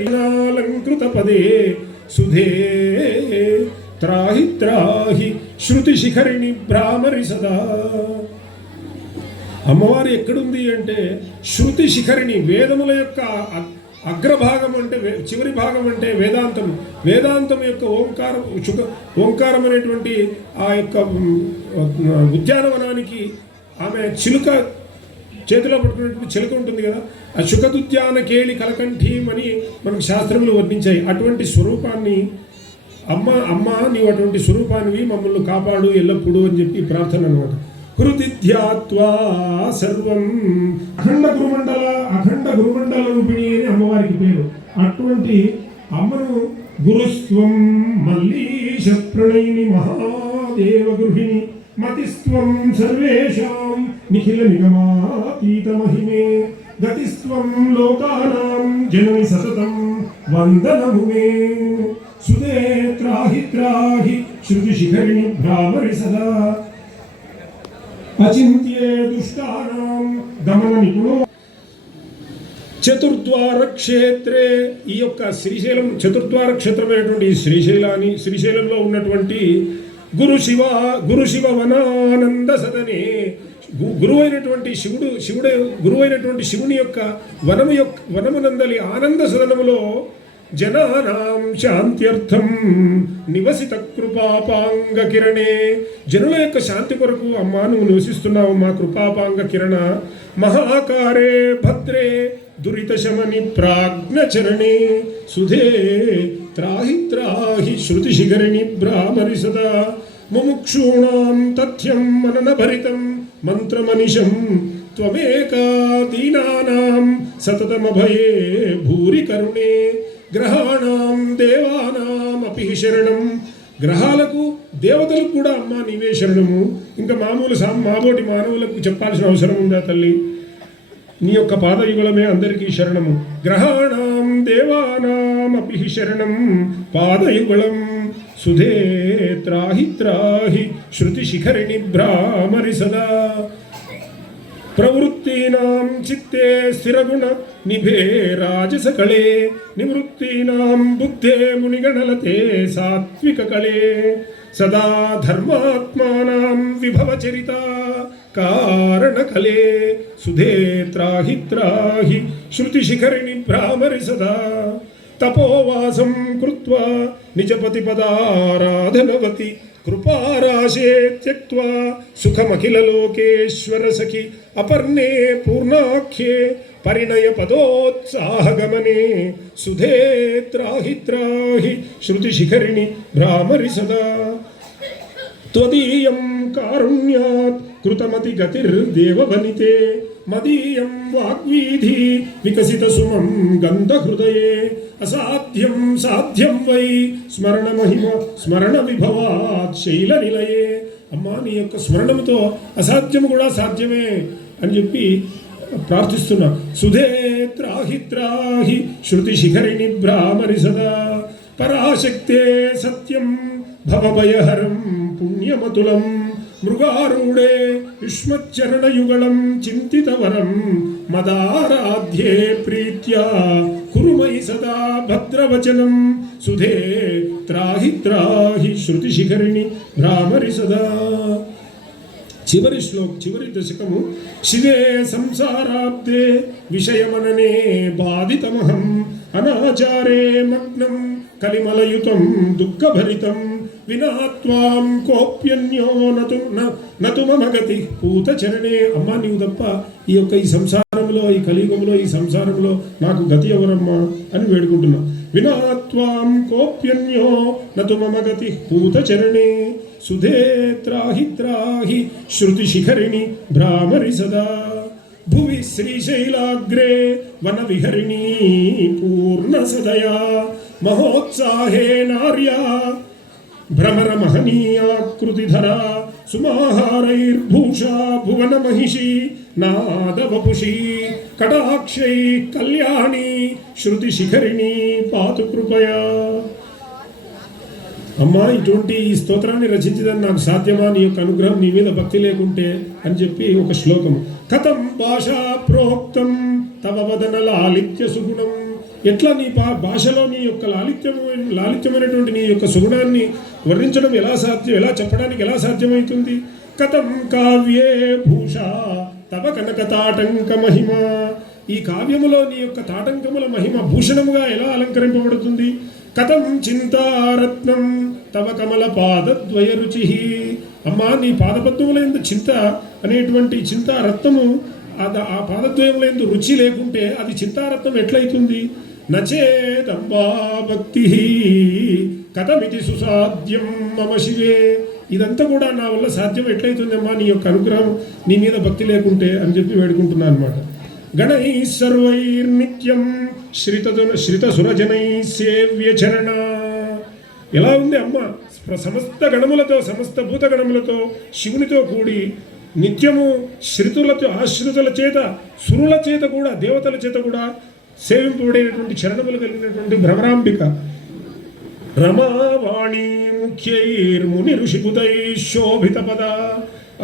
శ్రీశైలాలంకృత పదే సుధే త్రాహి త్రాహి శృతి శిఖరిణి భ్రామరి సదా. అమ్మవారు ఎక్కడుంది అంటే శృతి శిఖరిణి, వేదముల యొక్క అగ్రభాగం అంటే చివరి భాగం అంటే వేదాంతం, వేదాంతం యొక్క ఓంకారం అనేటువంటి ఆ యొక్క ఉద్యానవనానికి ఆమె చిలుక చేతిలో పట్టుకున్నటువంటి చిలుక ఉంటుంది కదా, ఆ శుకదుద్యాన కేళి కలకంఠీం అని మనకు శాస్త్రములు వర్ణించాయి. అటువంటి స్వరూపాన్ని అమ్మ నీవు అటువంటి స్వరూపానివి, మమ్మల్ని కాపాడు ఎల్లప్పుడూ అని చెప్పి ప్రార్థన అనమాట. హృది ధ్యాత్వా సర్వం అఖండ గురుమండల రూపిణి అని అమ్మవారికి పేరు. అటువంటి అమ్మను గురుస్వం మల్లీశ ప్రణయిని మహాదేవ గృహిణి మతిస్త్వం సర్వేషాం నిఖిల నిగమాతీత మహిమే గతిస్త్వం లోకానాం జనని సతతం వందనము మే సుదే త్రాహి త్రాహి శృతి శిఖరిణి భ్రామరి సదా అచింత్యే దుష్టానాం గమన నిపుణో. చతుర్ద్వార క్షేత్రే, ఈ యొక్క శ్రీశైలం చతుర్ద్వార క్షేత్రమైనటువంటి శ్రీశైలంలో ఉన్నటువంటి గురు శివ వనానంద సదనే, గురువైనటువంటి శివుని యొక్క వనమునందలి ఆనంద సదనములో జనానాం శాంత్యర్థం నివసిత కృపాపాంగ కిరణే, జనుల యొక్క శాంతి కొరకు అమ్మా నువ్వు నివసిస్తున్నావు మా కృపాపాంగ కిరణ. మహాకారే భద్రే దురిత శమని ప్రాజ్ఞచరణే సుధే త్రాహి త్రాహి శృతి శిఖరిణి భ్రామరి సదా. ముముక్షూణాం తథ్యం మననభరితం మంత్రమనిశం త్వమేకా దీనానాం సతతమభయే భూరి కరుణే. గ్రహాణం దేవానాం అపి శరణం, గ్రహాలకు దేవతలకు కూడా అమ్మ నీవే శరణము. ఇంకా మాబోటి మానవులకు చెప్పాల్సిన అవసరం ఉందా తల్లి? నీ యొక్క పాదయుగళమే అందరికీ శరణము. గ్రహాణం దేవానాం అపి శరణం పాదయుగళం సుధే త్రాహి త్రాహి శృతి శిఖరిణి భ్రామరి సదా. ప్రవృత్తీనాం చిత్తే స్థిరగుణ నిభే రాజస కళే నివృత్తీనాం బుద్ధే మునిగణలతే సాత్విక కళే సదా ధర్మాత్మానాం విభవ చరిత కారణ కళే సుధే త్రాహి త్రాహి శృతి శిఖరిణి భ్రామరి సదా. తపోవాసం కృత్వా నిజపతి పదారాధనవతి కృపారాశే త్యక్త్వా సుఖమఖిల లోకేశ్వర సఖి అపర్ణే పూర్ణాఖ్యే పరిణయ పదోత్సాహగమనే సుధే త్రాహి త్రాహి శృతి శిఖరిణి భ్రామరి సదా. త్వదీయం కారుణ్యాత్ కృతమతి గతిర్దేవవనితే మదీయం వాగ్వీధి వికసిత సుమం గంధహృదయే అసాధ్యం సాధ్యం వై స్మరణ మహిమ స్మరణ విభవాత్ శైల నిలయే. అమ్మా నీ యొక్క స్మరణముతో అసాధ్యము కూడా సాధ్యమే అని చెప్పి ప్రార్థిస్తున్నా. సుధే త్రాహి త్రాహి శృతి శిఖరిణి భ్రామరి సదా. పరాశక్తే సత్యం భవభయహరం పుణ్యమతులం మృగారూఢే యుష్మచ్చరణయుగళం చింతితవరం మదారాధ్యే ప్రీత్యా కురుమయి సదా భద్రవచనం సుధే త్రాహి త్రాహి శృతి శిఖరిణి భ్రామరి సదా. చివరి దశకము. శివే సంసారాబ్దే విషయమననే బాధితమహం అనాచారే మగ్నం కలిమలయుతం దుఃఖభరితం వినాత్వాం కోప్యన్యో నతు మమ గతి పూతచరణే. అమ్మా నీవు తప్ప ఈ సంసారంలో, ఈ కలియుగంలో, ఈ సంసారంలో నాకు గతి ఎవరమ్మా అని వేడుకుంటున్నా. వినాత్వాం కోప్యన్యో నతు మమ గతి పూతచరణే సుధే త్రాహి త్రాహి శృతి శిఖరిణి భ్రామరి సదా. భువి శ్రీశైలాగ్రే వన విహరిణీ పూర్ణ సదయా మహోత్సాహే నార్యా భ్రమర మహనీయాకృతిధరా సుమాహారైర్భూషా భువన మహిషి నాదవపుషి కటాక్షై కళ్యాణి శృతి శిఖరిణి పాతు కృపయా. అమ్మా ఇటువంటి ఈ స్తోత్రాన్ని రచించడం నాకు సాధ్యమా? నీ యొక్క అనుగ్రహం, నీ మీద భక్తి లేకుంటే అని చెప్పి ఒక శ్లోకం. కథం భాషా ప్రోక్తం తవ వదన లాలిత్య సుగుణం ఎట్లా నీ భాషలో నీ యొక్క లాలిత్యమైనటువంటి నీ యొక్క సుగుణాన్ని వర్ణించడం ఎలా సాధ్యం, ఎలా చెప్పడానికి ఎలా సాధ్యమవుతుంది? కథం కావ్యే భూష తవ కనక తాటంక మహిమ, ఈ కావ్యములో నీ యొక్క తాటంకముల మహిమ భూషణముగా ఎలా అలంకరింపబడుతుంది? కథం చింతారత్నం తవ కమల పాదద్వయ రుచి, అమ్మా నీ పాదపద్మముల యందు చింత అనేటువంటి చింతారత్నము ఆ పాదద్వయముల యందు రుచి లేకుంటే అది చింతారత్నం ఎట్లయితుంది? నచేదంబా భక్తి కథమితి సుసాధ్యం మమ శివే, ఇదంతా కూడా నా వల్ల సాధ్యం ఎట్లయితుందమ్మా నీ యొక్క అనుగ్రహం, నీ మీద భక్తి లేకుంటే అని చెప్పి వేడుకుంటున్నాను అనమాట. గణై సర్వైర్నిత్యం శ్రిత సురజనై సేవ్య చరణ, ఎలా ఉంది అమ్మ? సమస్త గణములతో, సమస్త భూత గణములతో శివునితో కూడి నిత్యము శ్రుతులతో, ఆశ్రుతుల చేత, సురుల చేత కూడా, దేవతల చేత కూడా సేవింపబడేటువంటి చరణములు కలిగినటువంటి భ్రమరాంబిక. రమావాణి ముఖ్యైర్ముని ఋషిపుతై శోభిత పద,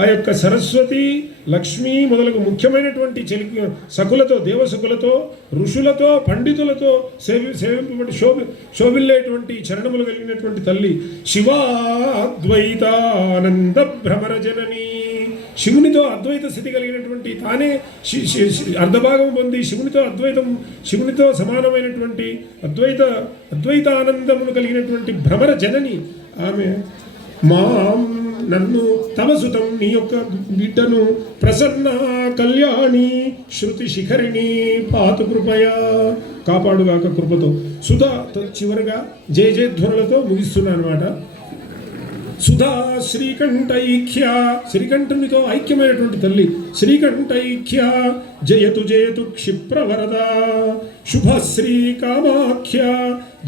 ఆ యొక్క సరస్వతి, లక్ష్మి మొదలగు ముఖ్యమైనటువంటి సకులతో, దేవసకులతో, ఋషులతో, పండితులతో సేవింపబడి శోభిల్లేటువంటి చరణములు కలిగినటువంటి తల్లి. శివాద్వైతానంద భ్రమర జనని, శివునితో అద్వైత స్థితి కలిగినటువంటి తానే అర్ధభాగం పొంది శివునితో సమానమైనటువంటి అద్వైతానందమును కలిగినటువంటి భ్రమర జనని ఆమె. నన్ను తవ సుతం, నీ యొక్క బిడ్డను, ప్రసన్న కళ్యాణి శృతి శిఖరిణి పాతు కృపయా, కాపాడుగాక కృపతో. సుధా చివరిగా జయ జయధ్వనులతో ముగిస్తున్నాను అనమాట. సుధా శ్రీకంఠైక్య, శ్రీకంఠునితో ఐక్యమైనటువంటి తల్లి. శ్రీకంఠైక్య జయతు జయతు క్షిప్రవరద, శుభశ్రీ కామాఖ్య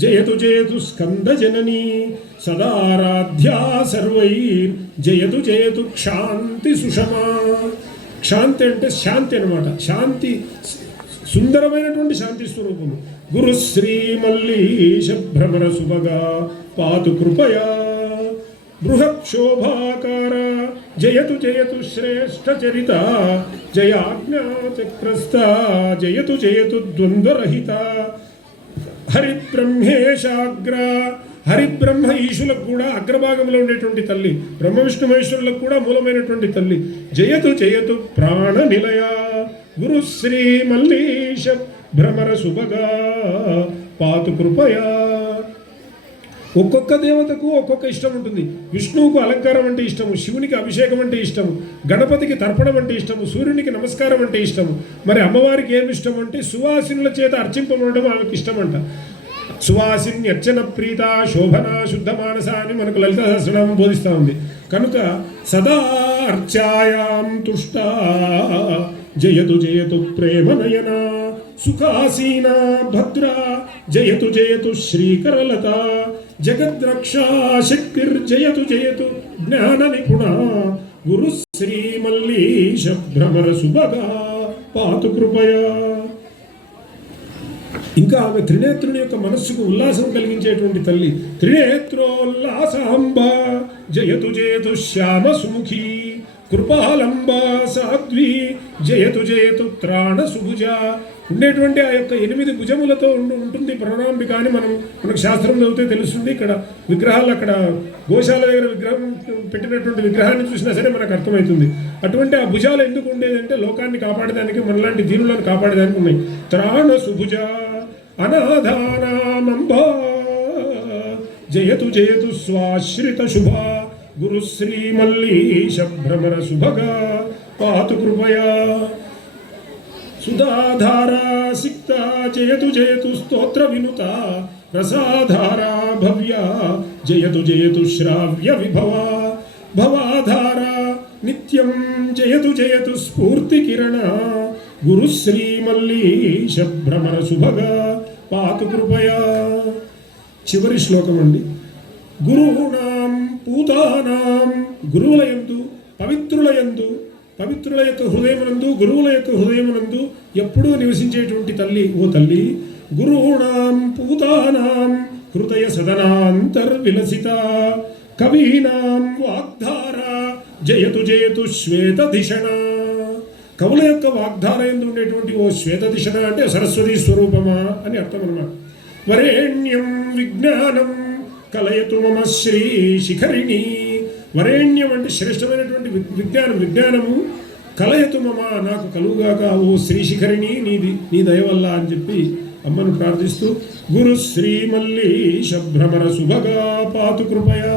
జయతు జయతు స్కంద జనని, సదారాధ్యా సర్వైర్ జయతు జయతు క్షాంతి సుషమా. క్షాంతి అంటే శాంతి అనమాట. శాంతి, సుందరమైనటువంటి శాంతి స్వరూపము. గురుశ్రీ మల్లీశ భ్రమర సుభగా పాతు కృపయా, బృహక్షోభాకార జయతు జయతు శ్రేష్ఠ చరిత, జయాజ్ఞాచక్రస్థ జయతు జయతు ద్వంద్వరహిత, హరిబ్రహ్మేశాగ్ర, హరిబ్రహ్మ ఈశులకు కూడా అగ్రభాగంలో ఉండేటువంటి తల్లి, బ్రహ్మ విష్ణు మహేశ్వరులకు కూడా మూలమైనటువంటి తల్లి. జయతు జయతు ప్రాణ నిలయ, గురుశ్రీ మల్లీశ భ్రమర సుభగా పాతు కృపయా. ఒక్కొక్క దేవతకు ఒక్కొక్క ఇష్టం ఉంటుంది. విష్ణువుకు అలంకారం అంటే ఇష్టము, శివునికి అభిషేకం అంటే ఇష్టము, గణపతికి తర్పణం అంటే ఇష్టము, సూర్యునికి నమస్కారం అంటే ఇష్టము. మరి అమ్మవారికి ఏమి ఇష్టం అంటే సువాసినుల చేత అర్చింపబడడం ఆమెకు ఇష్టమంట. సువాసిని అర్చన ప్రీత శోభన శుద్ధ మానస అని మనకు లలిత సహస్రనామం బోధిస్తూ ఉంది. కనుక సదా అర్చాయాం తుష్ట జయతు జయతు ప్రేమనయన, సుఖాసీనా భద్ర జయతు జయతు శ్రీకరలత, జగద్రక్షా శక్తిర్జయతు జయతు జ్ఞాన నిపుణ, గురు శ్రీ మల్లీశ భ్రమర సుభగా పాతు కృపయా. ఇంకా ఆమె త్రినేత్రుని యొక్క మనస్సుకు ఉల్లాసం కలిగించేటువంటి తల్లి. త్రినేత్రోల్లాసాంబ జయతు జయతు శ్యామ సుముఖి, కృపాలంబా సాధ్వి జయతు జయతు త్రాణ సుభుజ. ఉండేటువంటి ఆ యొక్క 8 భుజములతో ఉంటుంది ప్రణాంబిక అని మనకు శాస్త్రం చదివితే తెలుస్తుంది. ఇక్కడ విగ్రహాలు, అక్కడ గోశాల దగ్గర విగ్రహం పెట్టినటువంటి విగ్రహాన్ని చూసినా సరే మనకు అర్థమవుతుంది. అటువంటి ఆ భుజాలు ఎందుకు ఉండేదంటే లోకాన్ని కాపాడడానికి, మనలాంటి దీనులను కాపాడడానికి ఉన్నాయి. త్రాణ సుభుజ అనాథానామంబా జయతు జయతు స్వాశ్రిత శుభ, గురుశ్రీ మల్లీశ భ్రమర సుభగా పాతు కృపయా. సుధాధారా సిక్త జయతు జయతు స్తోత్ర వినుత, రసాధారా భవ్య జయతు జయతు శ్రావ్య విభవ, భవాధారా నిత్యం జయతు జయతు స్ఫూర్తి కిరణ, గురుశ్రీ మల్లీశ భ్రమర సుభగా పాతు కృపయా. చివరి శ్లోకం అండి. గురువునాం పూతానాం, గురువులయందు, పవిత్రులయందు, పవిత్రుల యొక్క హృదయమునందు, గురువుల యొక్క హృదయమునందు ఎప్పుడూ నివసించేటువంటి తల్లి ఓ తల్లి. గురువునాం పూతానాం హృదయ సదనాంతర్విలసిత, కవీనాం వాగ్ధార జయతు జయతు శ్వేతధిషణ, కవుల యొక్క వాగ్ధారయందు ఉండేటువంటి ఓ శ్వేత దిశన అంటే సరస్వతి స్వరూపమా అని అర్థం అన్నమాట. వరేణ్యం విజ్ఞానం కలయతు మమ శ్రీ శిఖరిణి. వరేణ్యం అంటే శ్రేష్టమైనటువంటి విజ్ఞానము కలయతు మమ నాకు కలుగుగాక ఓ శ్రీ శిఖరిణి నీ దయ వల్ల అని చెప్పి అమ్మను ప్రార్థిస్తూ గురు శ్రీ మల్లీశ భ్రమర శుభగా పాతు కృపయా.